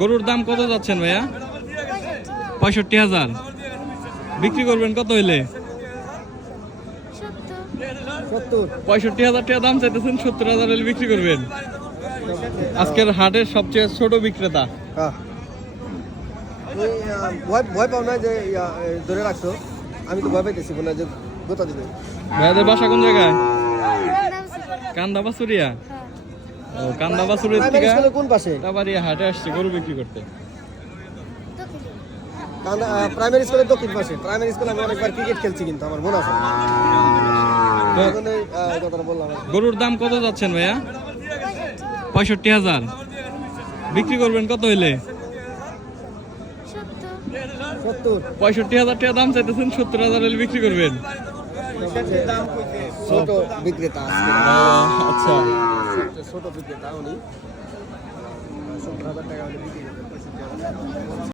গরুর দাম কত যাচ্ছেন ভাইয়া? 65,000। বিক্রি করবেন কত হইলে? 65,000 টাকা দাম চাইতেছেন, 70,000 হলে বিক্রি করবেন। আজকের হাটের সবচেয়ে ছোট বিক্রেতা। ভয় পাও না যে ধরে রাখছো? আমি তো ভয় পাইতেছি না যে গোতা দিবে। ভাইয়াদের বাসা কোন জায়গায়? কান্দাবাসুরিয়া। ও কান্দাবাসুরিয়া থেকে কোন পাশে? তাবাড়িয়া হাটে আসছে গরু বিক্রি করতে। প্রাইমারি স্কুলের দক্ষিণ পাশে। প্রাইমারি স্কুলে আমি অনেকবার ক্রিকেট খেলছি, কিন্তু আমার মনে আছে। গরুর দাম কত যাচ্ছেন ভাইয়া? 65,000। বিক্রি করবেন কত হইলে? 65,000 টাকা দাম চাইতেছেন, 70,000 হলে বিক্রি করবেন। ছোট বিক্রেতা। আচ্ছা, ছোট বিক্রেতা উনি 70,000 টাকা বিক্রি করবেন।